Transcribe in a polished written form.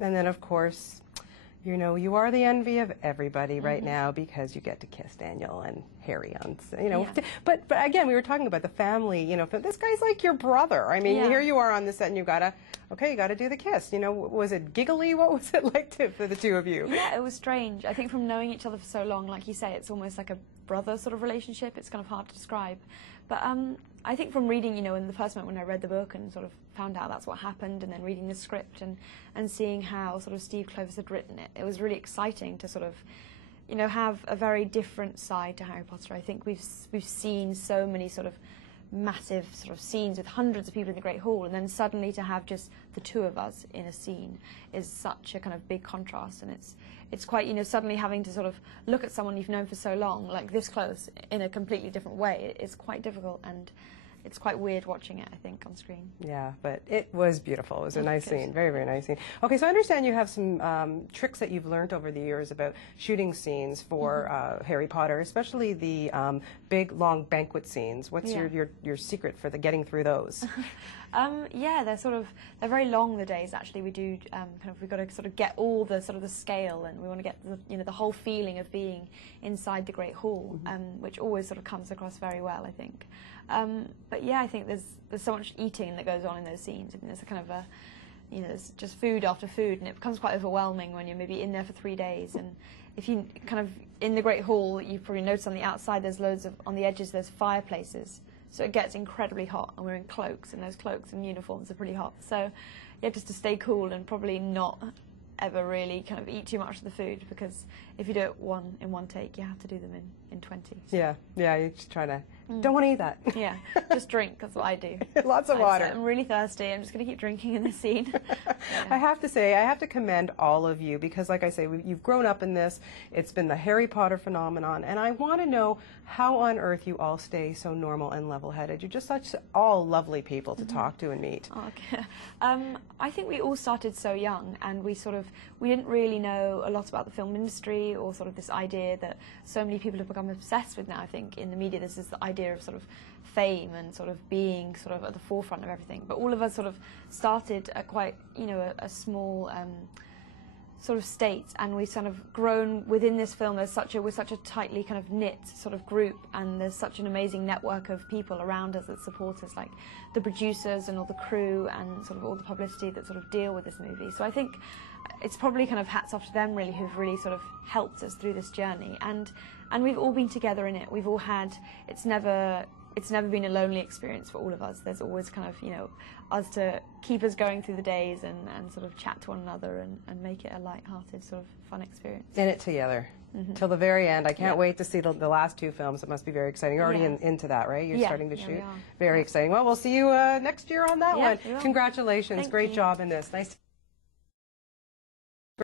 And then, of course, you know, you are the envy of everybody right now because you get to kiss Daniel and Harry on, you know. Yeah. But again, we were talking about the family, you know, this guy's like your brother. I mean, here you are on the set and you gotta do the kiss. You know, was it giggly? What was it like for the two of you? Yeah, it was strange. I think from knowing each other for so long, like you say, it's almost like a brother sort of relationship. It's kind of hard to describe. But I think from reading, you know, in the first moment when I read the book and sort of found out that's what happened, and then reading the script and seeing how sort of Steve Kloves had written it, it was really exciting to sort of, you know, have a very different side to Harry Potter. I think we've seen so many sort of massive sort of scenes with hundreds of people in the Great Hall, and then suddenly to have just the two of us in a scene is such a kind of big contrast, and it's quite, you know, suddenly having to sort of look at someone you've known for so long, like this close, in a completely different way. It's quite difficult, and it's quite weird watching it, I think, on screen. Yeah, but it was beautiful. It was a nice scene, very, very nice scene. Okay, so I understand you have some tricks that you've learned over the years about shooting scenes for Harry Potter, especially the big, long banquet scenes. What's your secret for getting through those? Yeah, they're very long, the days. Actually, we do we've got to sort of get all the sort of the scale, and we want to get the whole feeling of being inside the Great Hall, which always sort of comes across very well, I think. But yeah, I think there's so much eating that goes on in those scenes. I mean, there's a kind of a, you know, there's just food after food, and it becomes quite overwhelming when you're maybe in there for 3 days. And if you kind of in the Great Hall, you've probably noticed on the outside there's loads of, on the edges there's fireplaces. So it gets incredibly hot, and we're in cloaks, and those cloaks and uniforms are pretty hot. So yeah, just to stay cool and probably not ever really kind of eat too much of the food, because if you do it in one take, you have to do them in 20. So. Yeah, you just try to, don't want to eat that. Yeah, just drink, that's what I do. Lots of water. I'm really thirsty, I'm just going to keep drinking in this scene. Yeah. I have to say, I have to commend all of you, because like I say, you've grown up in this, it's been the Harry Potter phenomenon, and I want to know how on earth you all stay so normal and level-headed. You're just such all lovely people to talk to and meet. Okay. I think we all started so young, and we didn't really know a lot about the film industry, or sort of this idea that so many people have become obsessed with now. I think in the media this is the idea of sort of fame and sort of being sort of at the forefront of everything. But all of us sort of started at quite, you know, a small sort of state, and we've kind of grown within this film. We're such a tightly kind of knit sort of group, and there's such an amazing network of people around us that support us, like the producers and all the crew and sort of all the publicity that sort of deal with this movie. So I think it's probably kind of hats off to them really, who've really sort of helped us through this journey, and we've all been together in it. We've all had, it's never been a lonely experience for all of us. There's always kind of, you know, us to keep us going through the days and sort of chat to one another and make it a light-hearted sort of fun experience. In it together. Till the very end. I can't wait to see the last two films. It must be very exciting. You're already into that, right? You're starting to shoot. Very exciting. Well, we'll see you next year on that one. Congratulations. Great job in this. Nice.